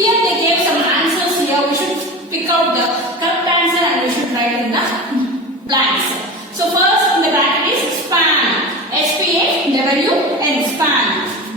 Here they gave some answers here. We should pick out the correct answer and we should write in the blanks. So first in the bracket is span. S-P-A-W-N, span.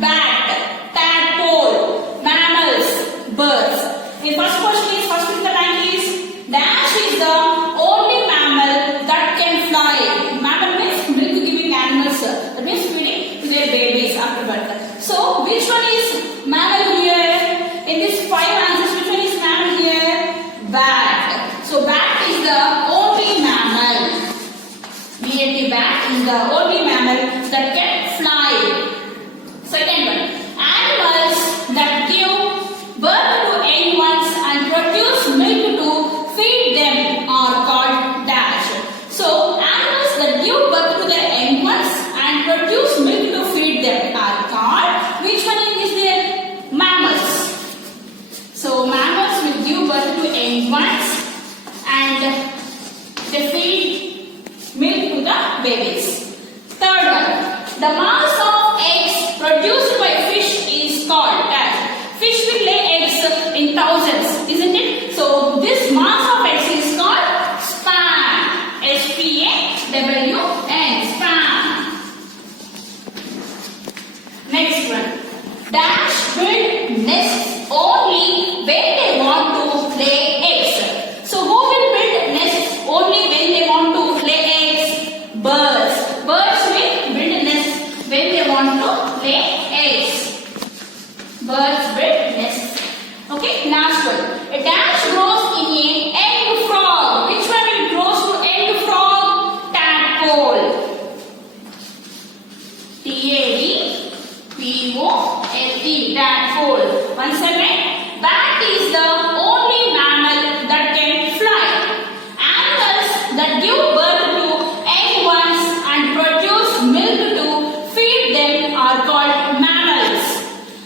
Bat, tadpole, mammals, birds. The first question is, first in the blank is, dash is the only mammal that can fly. Mammal means milk giving animals. That means feeding to their babies after birth. So which one is mammal here? In these 5 answers, which one is mammal here? Bat. So bat is the only mammal. B-A-T, bat is the only mammal that can fly. Second one, animals that give birth to young ones and produce milk to feed them are called dash. So animals that give birth to their young ones and produce milk to feed them are called, which one is there? Mammals. So mammals will give birth to young ones and they feed milk to the babies. Third one, the mass of eggs produced by fish is called dash. Fish will lay eggs in thousands, isn't it? So this mass of eggs is called span. S-P-A-W-N, span. Next one, dash build nests only when they want to lay eggs. So who will build nests only when they want to lay eggs? Birds. Birds will build nests when they want to lay eggs. Birds build nests. Okay, last one. A dash grows in a egg frog. Which one will grows to egg frog? Tadpole. T-A-D-P-O-L-E, tadpole. Once again, bat is the only mammal that can fly. Animals that give birth to young ones and produce milk to feed them are called mammals.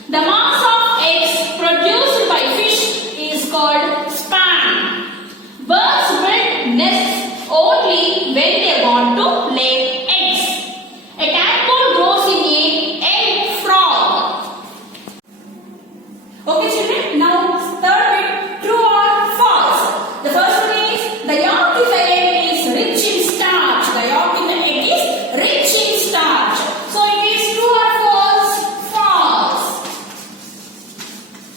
The mass of eggs produced by fish is called span. Birds build nests only when they want to lay eggs. A tadpole grows in a egg frog. Okay children, now third bit, true or false. The first one is, the yolk in the egg is rich in starch. The yolk in the egg is rich in starch. So it is true or false? False.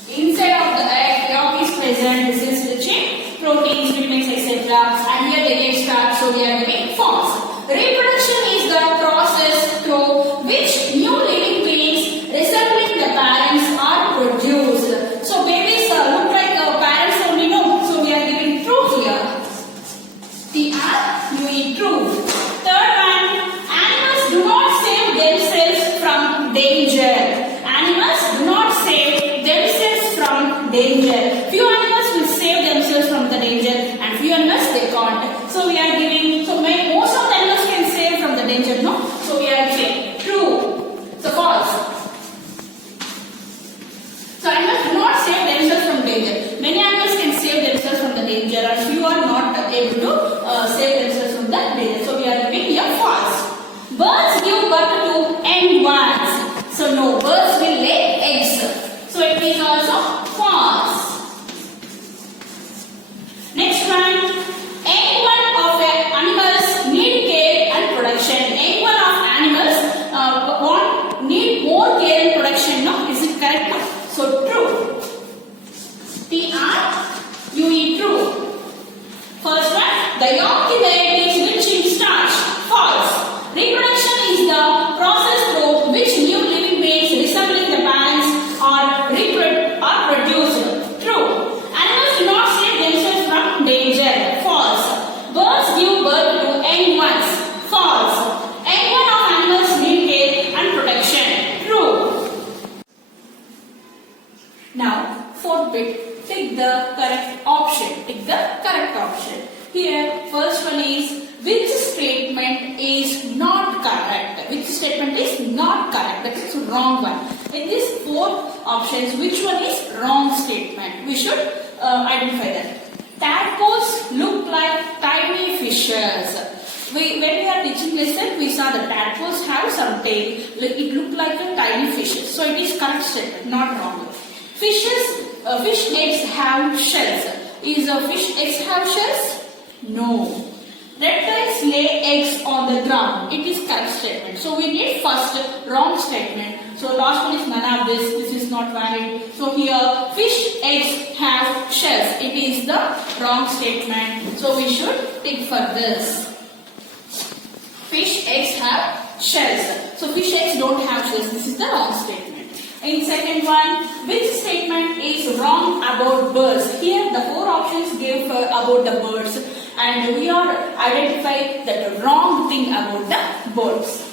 Inside of the egg, yolk is present. This is rich in proteins, vitamins, etc. And here they get starch, so we are giving false. Reproduction is the process through which new living beings resembling the parents are produced. So babies look like parents only, no. So we are giving true here. T-R-U-E, true. Third one, animals do not save themselves from danger. Animals do not save themselves from danger. Few animals will save themselves from the danger and few animals they can't. So we are giving, so most of the animals can save from the danger, no? So we are giving true. So false. So animals do not save themselves from danger. Many animals can save themselves from the danger and few are not able to save themselves from the danger. So we are giving here false. Birds give birth to young ones. So no, birds will lay eggs. So it is also false. Next one, young one of animals need care and production. Young one of animals need more care and production. No, is it correct? No? So true. T-R-U-E, true. First one, the yolk in the egg is rich in starch. False. Reproduction is the process through which new living beings resembling the parents are produced. True. Animals do not save themselves from danger. False. Birds give birth to young ones. False. Young one of animals need care and protection. True. Now, fourth bit, tick the correct option. Tick the correct option. Here, first one is, which statement is not correct? Which statement is not correct? That is wrong one. In these 4 options, which one is wrong statement? We should identify that. Tadpoles look like tiny fishes. When we are teaching lesson, we saw the tadpoles have some tail. It looked like a tiny fishes. So it is correct statement, not wrong. Fishes fish eggs have shells. Is fish eggs have shells? No. Reptiles lay eggs on the ground. It is correct statement. So we need first wrong statement. So last one is none of this. This is not valid. So here fish eggs have shells. It is the wrong statement. So we should tick for this. Fish eggs have shells. So fish eggs don't have shells. This is the wrong statement. In second one, which statement is wrong about birds? Here the four options give about the birds, and we are identifying the wrong thing about the birds.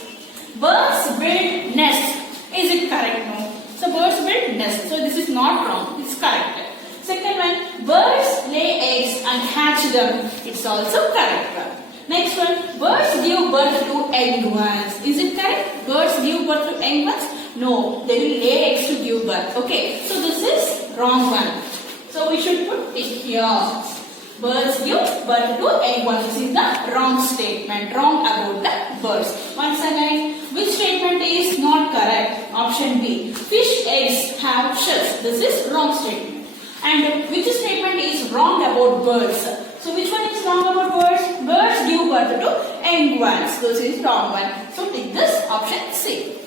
Birds build nests. Is it correct? No. So birds build nests. So this is not wrong. It's correct. Second one, birds lay eggs and hatch them. It's also correct. Next one, birds give birth to young ones. Is it correct? Birds give birth to young ones? No, they will lay eggs to give birth. Okay, so this is wrong one. So we should put it here. Birds give birth to young ones. This is the wrong statement. Wrong about the birds. Once again, which statement is not correct? Option B. Fish eggs have shells. This is wrong statement. And which statement is wrong about birds? So which one is wrong about birds? Birds give birth to young ones. This is wrong one. So take this option C.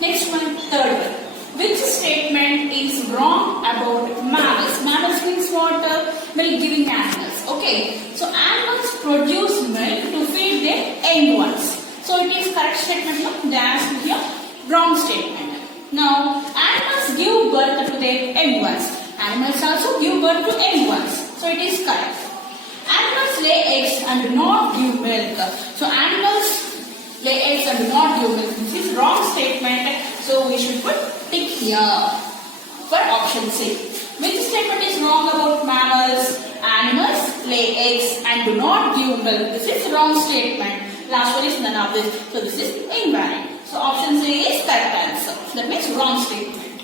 Next one, third one. Which statement is wrong about mammals? Mammals means what? Milk giving animals. Okay. So animals produce milk to feed their young ones. So it is correct statement. No? The answer here wrong statement. Now animals give birth to their young ones. Animals also give birth to young ones. So it is correct. Animals lay eggs and do not give milk. So animals lay eggs and do not give milk. This is wrong statement. So we should put tick here for option C. Which statement is wrong about mammals? Animals lay eggs and do not give milk. This is wrong statement. Last one is none of this. So this is invalid. So option C is correct answer. That means wrong statement.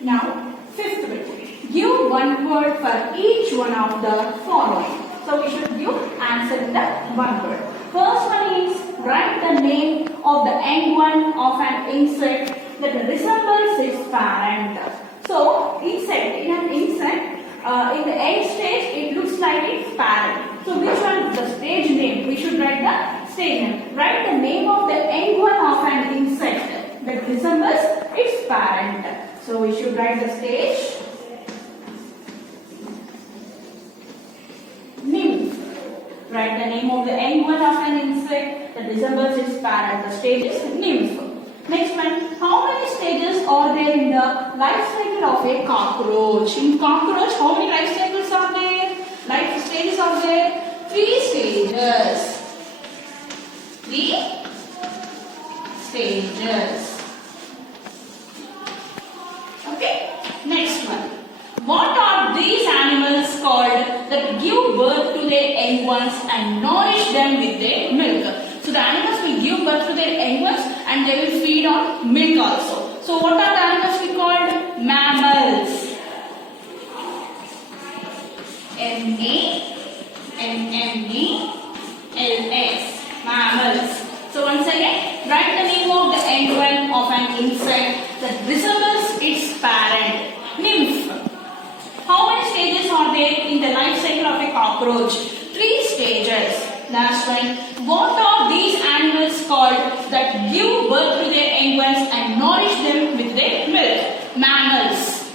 Now fifth bit. Give one word for each one of the following. So we should give answer in the one word. First one is write the name of the young one of an insect that resembles its parent. So insect, in an insect, in the egg stage, it looks like its parent. So which one is the stage name? We should write the stage name. Write the name of the young one of an insect that resembles its parent. So we should write the stage nymph. Write the name of the young one of an insect that resembles its parent. The stage is nymph. Next one, how many stages are there in the life cycle of a cockroach? In cockroach, how many life cycles are there? Life stages are there? 3 stages. 3 stages. Okay. Next one. What are these animals called that give birth to their young ones and nourish them with their milk? So the animals will give birth to their young ones and they will feed on milk also. So what are the animals we called? Mammals. M-A-M-M-A-L-S. Mammals. So once again, write the name of the young one of an insect that resembles its parent. Nymph. How many stages are there in the life cycle of a cockroach? 3 stages. Last one. What are these animals called that give birth to their young ones and nourish them with their milk? Mammals.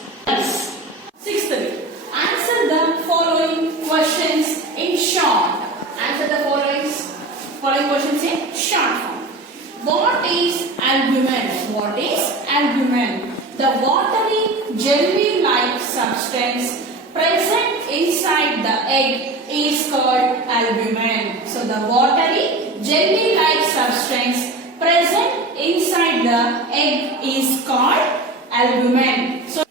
Sixth bit. Answer the following questions in short. Answer the following questions in short form. What is albumin? What is albumin? The watery jelly-like substance present inside the egg is called albumin. So the watery jelly-like substance present inside the egg is called albumin. So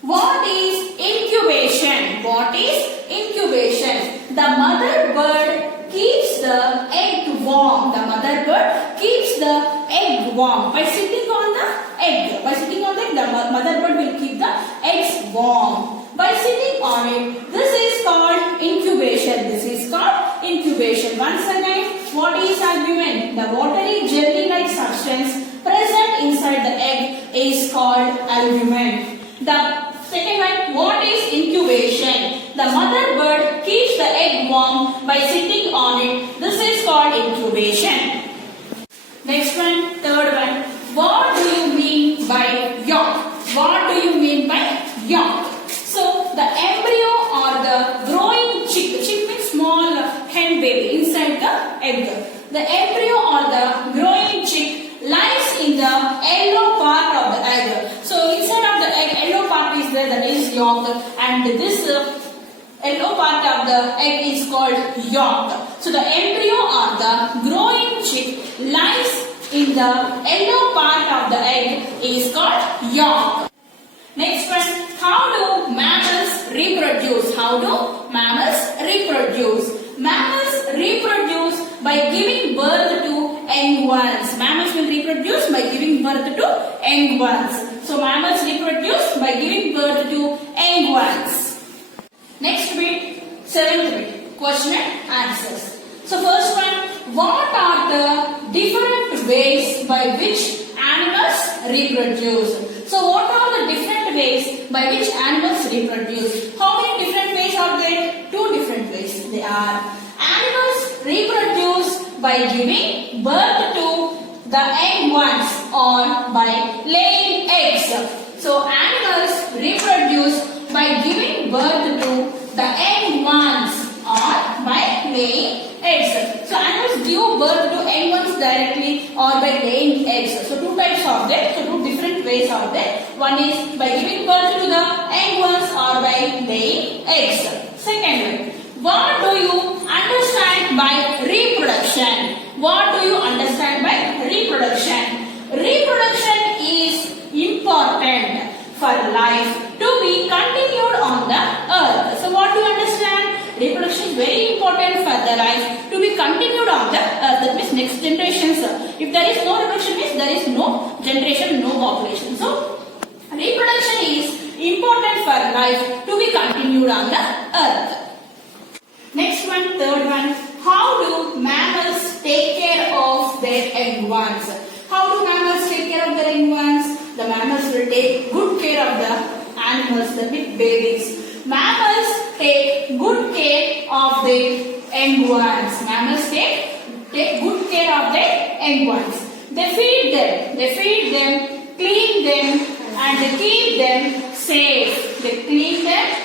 what is incubation? What is incubation? The mother bird keeps the egg warm. The mother bird keeps the egg warm by sitting on the egg. By sitting on the egg, the mother bird will keep the eggs warm. By sitting on it, this is called incubation. This is called incubation. Once again, what is albumin? The watery jelly-like substance present inside the egg called albumen. The second one, what is incubation? The mother bird keeps the egg warm by sitting on it. This is called incubation. Next one, third one. What do you mean by yolk? What do you mean by yolk? So the embryo or the growing chick means small hen baby inside the egg. The embryo or the growing chick lies in the yellow part of the egg. So inside of the egg, yellow part is there, that is yolk, and this yellow part of the egg is called yolk. So the embryo or the growing chick lies in the yellow part of the egg is called yolk. Next one, how do mammals reproduce? How do mammals reproduce? Mammals reproduce by giving birth to young ones. Mammals will reproduce by giving birth to young ones. So mammals reproduce by giving birth to young ones. Next bit, seventh bit, question and answers. So first one, what are the different ways by which animals reproduce? So what are the different ways by which animals reproduce? How many different ways are there? Two different ways. They are animals reproduce by giving birth to the young ones or by laying eggs. So animals reproduce by giving birth to the young ones or by laying eggs. So animals give birth to young ones directly or by laying eggs. So two types are there. So two different ways are there. One is by giving birth to the young ones or by laying eggs. Second way, what do you understand by reproduction? What do you understand by reproduction? Reproduction is important for life to be continued on the earth. So what do you understand? Reproduction is very important for the life to be continued on the earth. That means next generations. If there is no reproduction, means there is no generation, no population. So reproduction is important for life to be continued on the earth. Next one, third one. How do mammals take care of their young ones? How do mammals take care of their young ones? The mammals will take good care of the animals, the big babies. Mammals take good care of their young ones. Mammals take good care of their young ones. They feed them, clean them, and they keep them safe. They clean them,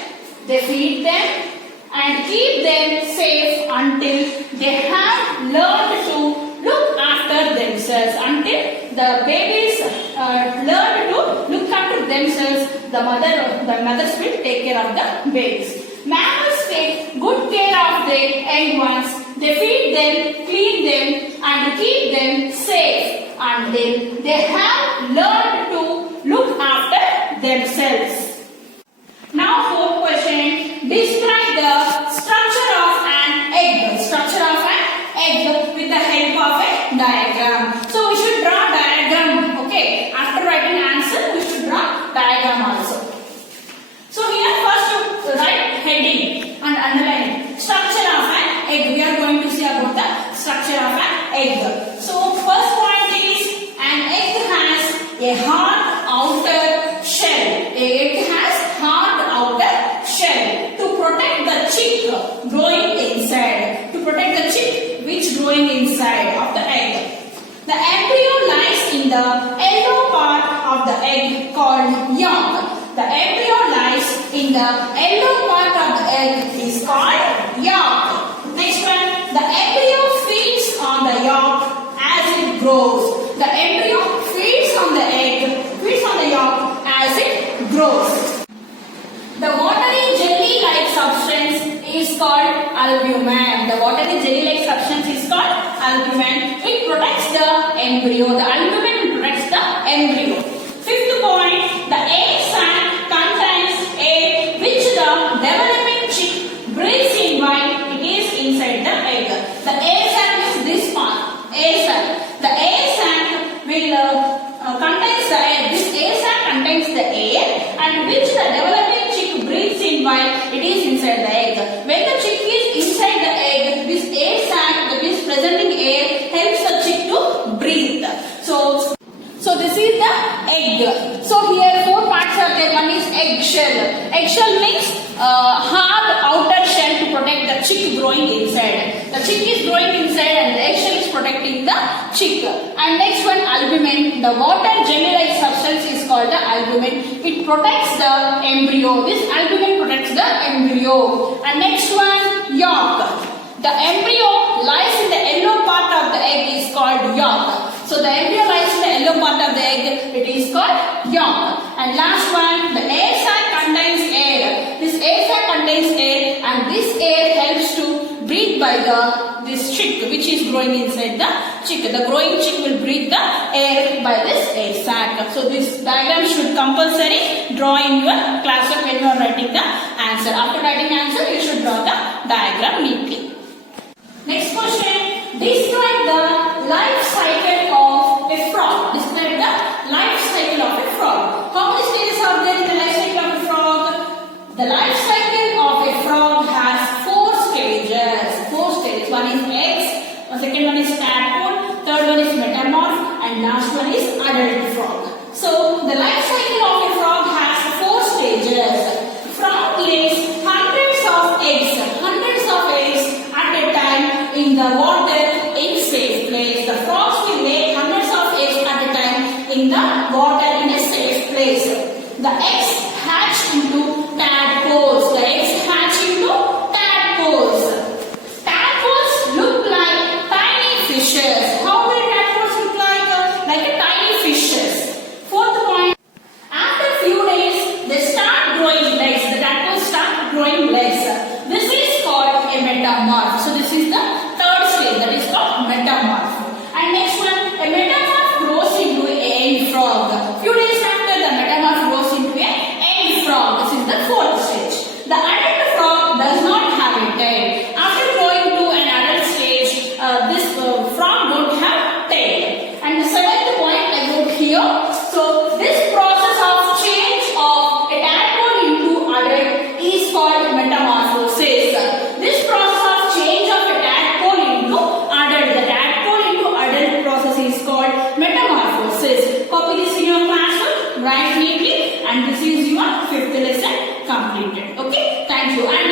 they feed them, and keep them safe until they have learned to look after themselves. Until the babies learn to look after themselves, the mothers will take care of the babies. Mammals take good care of their young ones. They feed them, clean them, and keep them safe until they have learned to look after themselves. Now, fourth question. Describe the structure of an egg. Structure of an egg with the help of a diagram. So we should draw diagram. Okay. After writing answer, we should draw diagram also. So here first write heading and underline structure of an egg. We are going to see about the structure of an egg. So first point is an egg has a hard outer shell. A egg has hard outer shell to protect the chick growing inside. To protect the chick which growing inside of the egg. The embryo lies in the yellow part of the egg called yolk. The embryo lies in the yellow part of the egg is called yolk. Next one, the embryo feeds on the yolk as it grows. The embryo feeds on the egg, feeds on the yolk as it grows. The watery jelly-like substance is called albumen. The watery jelly-like substance is called albumen. It protects the embryo. The albumen protects the embryo. Fifth point, the egg sac contains air which the developing chick breathes in while it is inside the egg. The air sac is this part. Air sac. The air sac will contains the air. This air sac contains the air and which the developing chick breathes in while it is inside the egg. When the chick is inside the egg, this air sac, that is presenting air, helps the chick to breathe. So this is the eggshell. Eggshell means hard outer shell to protect the chick growing inside. The chick is growing inside and the eggshell is protecting the chick. And next one, albumin. The water jelly-like substance is called the albumin. It protects the embryo. This albumin protects the embryo. And next one, yolk. The embryo lies in the yellow part of the egg is called yolk. So the embryo lies in the yellow part of the egg, it is called yolk. And last one, the air sac contains air. This air sac contains air and this air helps to breathe by this chick which is growing inside the chick. The growing chick will breathe the air by this air sac. So this diagram should compulsory draw in your classwork when you are writing the answer. After writing answer, you should draw the diagram neatly. Next question, describe the life cycle of a frog. Describe the life cycle of a frog. How many stages are there in the life cycle of a frog? The life cycle of a frog has 4 stages. 4 stages. One is eggs, the second one is tadpole, third one is metamorph, and last one is adult frog. So the life cycle of a frog has 4 stages. Frog lays hundreds of eggs at a time in the water in safe place. The frogs will lay hundreds of eggs at a time in the water in a safe place. The eggs hatch into tadpoles. The eggs hatch into tadpoles. Tadpoles look like tiny fishes. How will tadpoles look like? Like a tiny fishes. Fourth point. After a few days, they start growing legs. The tadpoles start growing legs. This is called a metamorph. So this is the third stage, that is called metamorph. And next one, a metamorph grows into a egg frog. Few days after, the metamorph grows into a egg frog. This is the fourth stage. The adult frog does not have a tail. After growing to an adult stage, this frog don't have tail. And the seventh point I wrote here. So this process of change of a tadpole into adult is called metamorphosis. This process of change of a tadpole into adult, the tadpole into adult process is called metamorphosis. Copy this in your classroom, write neatly, and this is your 5th lesson completed. Okay, thank you. And